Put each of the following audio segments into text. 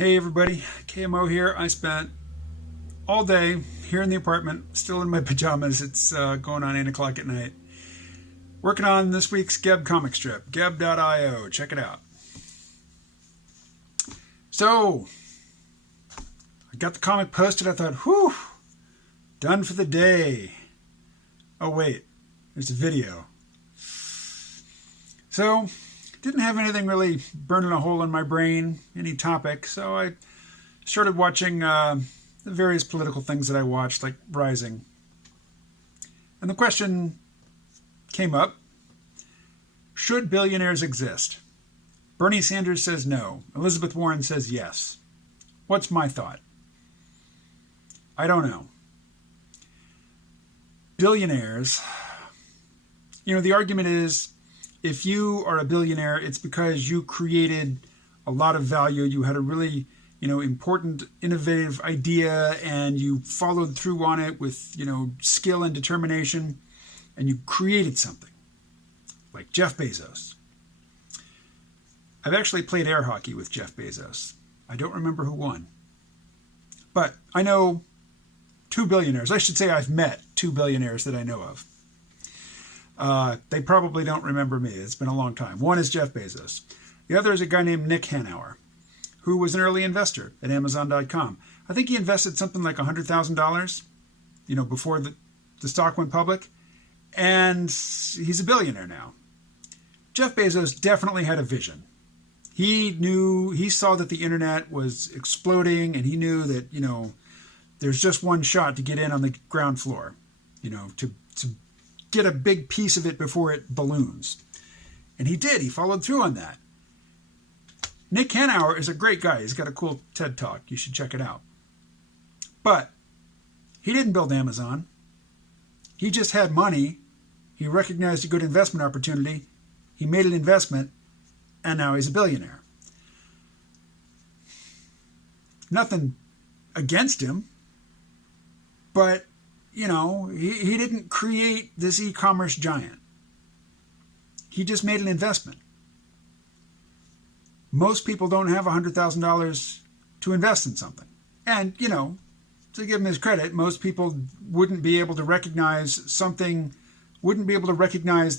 Hey everybody, KMO here. I spent all day here in the apartment, still in my pajamas. It's going on 8 o'clock at night. Working on this week's Geb comic strip, geb.io. Check it out. So, I got the comic posted. I thought, whew, done for the day. Oh wait, there's a video. So, didn't have anything really burning a hole in my brain, any topic, so I started watching the various political things that I watched, like Rising. And the question came up, should billionaires exist? Bernie Sanders says no. Elizabeth Warren says yes. What's my thought? I don't know. Billionaires, the argument is, if you are a billionaire, it's because you created a lot of value. You had a really, important, innovative idea, and you followed through on it with, skill and determination, and you created something, like Jeff Bezos. I've actually played air hockey with Jeff Bezos. I don't remember who won. But I know two billionaires. I should say I've met two billionaires that I know of. They probably don't remember me. It's been a long time. One is Jeff Bezos. The other is a guy named Nick Hanauer, who was an early investor at Amazon.com. I think he invested something like $100,000, before the stock went public. And he's a billionaire now. Jeff Bezos definitely had a vision. He saw that the internet was exploding, and he knew that, there's just one shot to get in on the ground floor, to get a big piece of it before it balloons. And he did. He followed through on that. Nick Hanauer is a great guy. He's got a cool TED Talk. You should check it out. But he didn't build Amazon. He just had money. He recognized a good investment opportunity. He made an investment, and now he's a billionaire. Nothing against him, but he didn't create this e-commerce giant. He just made an investment. Most people don't have $100,000 to invest in something. And, to give him his credit, most people wouldn't be able to recognize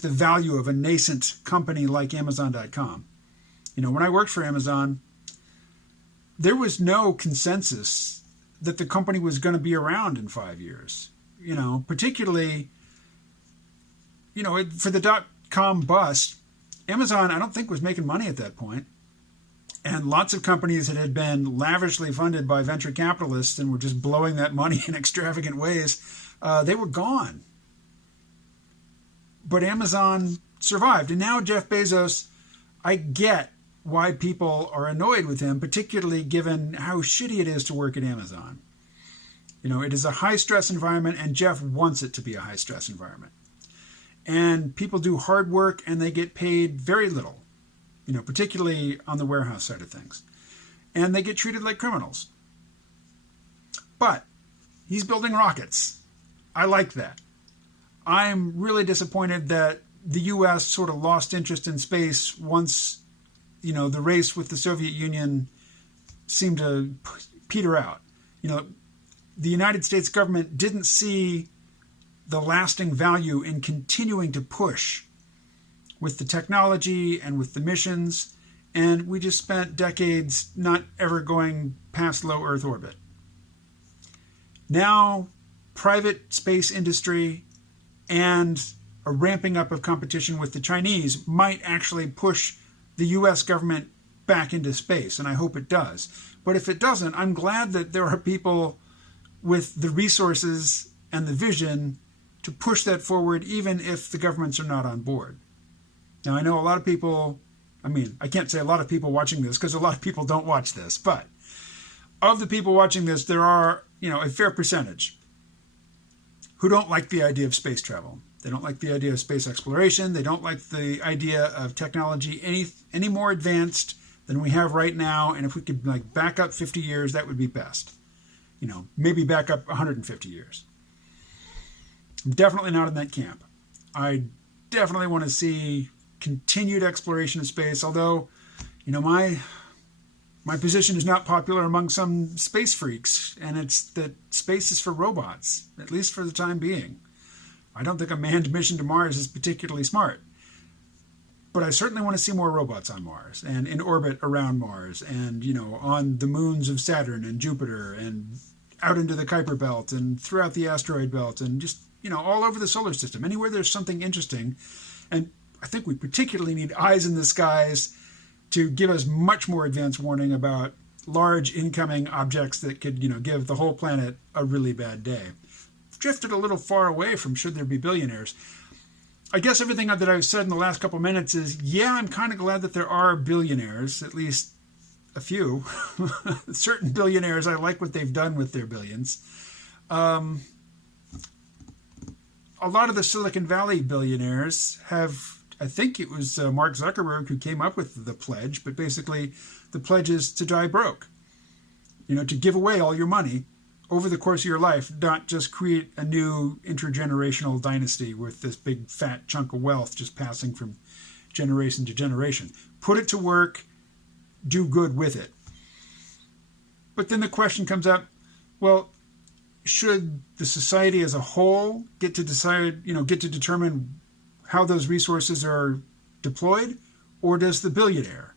the value of a nascent company like Amazon.com. When I worked for Amazon, there was no consensus that the company was going to be around in 5 years. Particularly, for the dot-com bust, Amazon, I don't think, was making money at that point. And lots of companies that had been lavishly funded by venture capitalists and were just blowing that money in extravagant ways, they were gone. But Amazon survived. And now Jeff Bezos, I get why people are annoyed with him, particularly given how shitty it is to work at Amazon. It is a high-stress environment, and Jeff wants it to be a high-stress environment. And people do hard work, and they get paid very little, particularly on the warehouse side of things. And they get treated like criminals. But he's building rockets. I like that. I'm really disappointed that the U.S. sort of lost interest in space once, the race with the Soviet Union seemed to peter out. The United States government didn't see the lasting value in continuing to push with the technology and with the missions, and we just spent decades not ever going past low Earth orbit. Now, private space industry and a ramping up of competition with the Chinese might actually push the U.S. government back into space, and I hope it does. But if it doesn't, I'm glad that there are people with the resources and the vision to push that forward, even if the governments are not on board. Now, I know a lot of people, I can't say a lot of people watching this because a lot of people don't watch this, but of the people watching this, there are, a fair percentage who don't like the idea of space travel. They don't like the idea of space exploration. They don't like the idea of technology any more advanced than we have right now. And if we could back up 50 years, that would be best. Maybe back up 150 years. I'm definitely not in that camp. I definitely want to see continued exploration of space, although, my My position is not popular among some space freaks, and it's that space is for robots, at least for the time being. I don't think a manned mission to Mars is particularly smart. But I certainly want to see more robots on Mars and in orbit around Mars and, on the moons of Saturn and Jupiter and out into the Kuiper Belt and throughout the asteroid belt and just, all over the solar system. Anywhere there's something interesting. And I think we particularly need eyes in the skies to give us much more advanced warning about large incoming objects that could, give the whole planet a really bad day. Drifted a little far away from should there be billionaires. I guess everything that I've said in the last couple minutes is, yeah, I'm kind of glad that there are billionaires, at least a few. Certain billionaires, I like what they've done with their billions. A lot of the Silicon Valley billionaires have, I think it was Mark Zuckerberg who came up with the pledge, but basically the pledge is to die broke. To give away all your money over the course of your life, not just create a new intergenerational dynasty with this big fat chunk of wealth just passing from generation to generation. Put it to work, do good with it. But then the question comes up, well, should the society as a whole get to decide, get to determine how those resources are deployed? Or does the billionaire,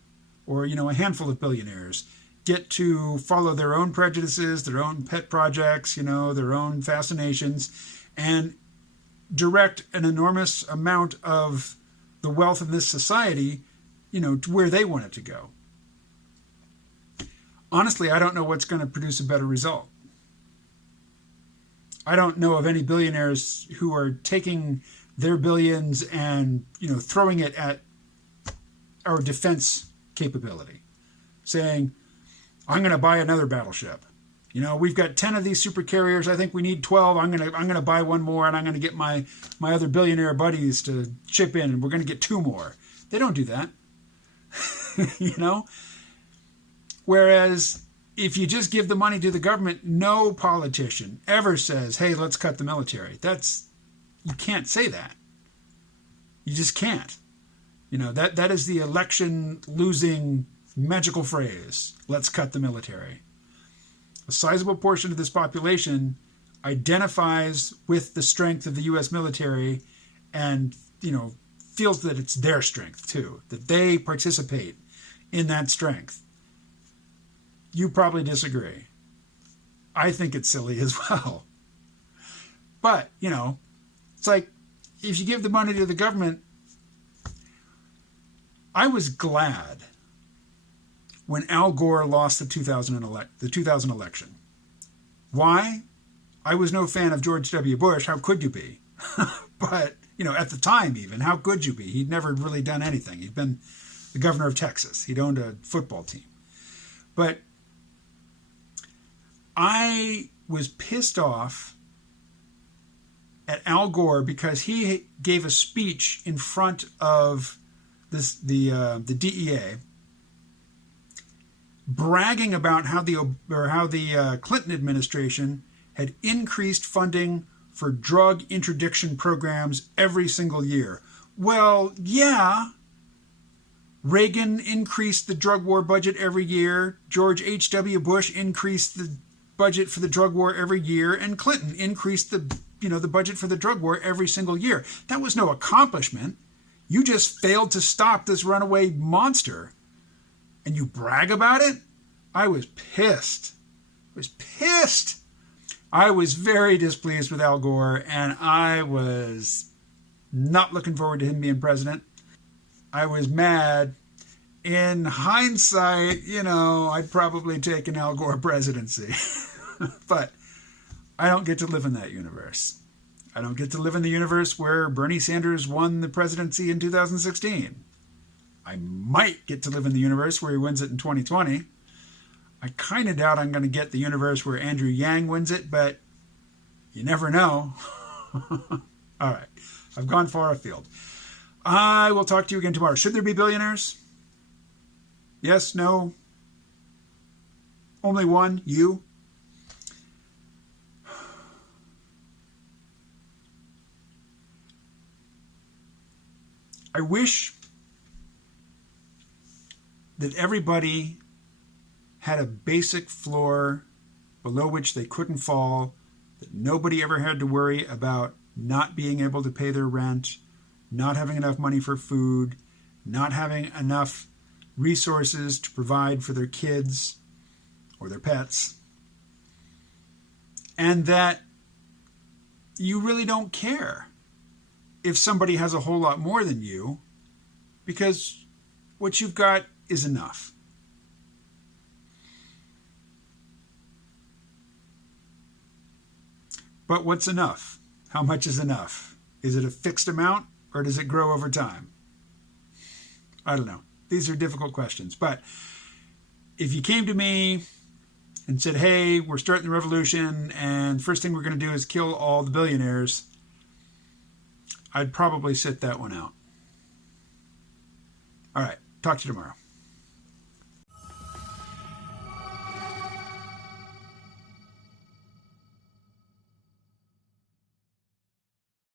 or, a handful of billionaires, get to follow their own prejudices, their own pet projects, their own fascinations, and direct an enormous amount of the wealth of this society, to where they want it to go? Honestly, I don't know what's going to produce a better result. I don't know of any billionaires who are taking their billions and, throwing it at our defense capability, saying, I'm going to buy another battleship. We've got 10 of these super carriers. I think we need 12. I'm going to buy one more, and I'm going to get my other billionaire buddies to chip in, and we're going to get 2 more. They don't do that. Whereas if you just give the money to the government, no politician ever says, hey, let's cut the military. You can't say that. You just can't. That is the election losing magical phrase, let's cut the military. A sizable portion of this population identifies with the strength of the U.S. military and, feels that it's their strength too, that they participate in that strength. You probably disagree. I think it's silly as well. But, it's like, if you give the money to the government, I was glad when Al Gore lost the 2000 election. Why? I was no fan of George W. Bush. How could you be? But, at the time even, how could you be? He'd never really done anything. He'd been the governor of Texas. He'd owned a football team. But I was pissed off at Al Gore because he gave a speech in front of the DEA, bragging about how the Clinton administration had increased funding for drug interdiction programs every single year. Well, yeah, Reagan increased the drug war budget every year. George H.W. Bush increased the budget for the drug war every year, and Clinton increased the budget for the drug war every single year. That was no accomplishment. You just failed to stop this runaway monster. And you brag about it? I was pissed. I was very displeased with Al Gore, and I was not looking forward to him being president. I was mad. In hindsight, I'd probably take an Al Gore presidency. But I don't get to live in that universe. I don't get to live in the universe where Bernie Sanders won the presidency in 2016. I might get to live in the universe where he wins it in 2020. I kind of doubt I'm going to get the universe where Andrew Yang wins it, but you never know. All right. I've gone far afield. I will talk to you again tomorrow. Should there be billionaires? Yes, no? Only one? You? I wish that everybody had a basic floor below which they couldn't fall, that nobody ever had to worry about not being able to pay their rent, not having enough money for food, not having enough resources to provide for their kids or their pets, and that you really don't care if somebody has a whole lot more than you, because what you've got is enough. But what's enough? How much is enough? Is it a fixed amount, or does it grow over time? I don't know. These are difficult questions. But if you came to me and said, hey, we're starting the revolution, and first thing we're going to do is kill all the billionaires, I'd probably sit that one out. All right. Talk to you tomorrow.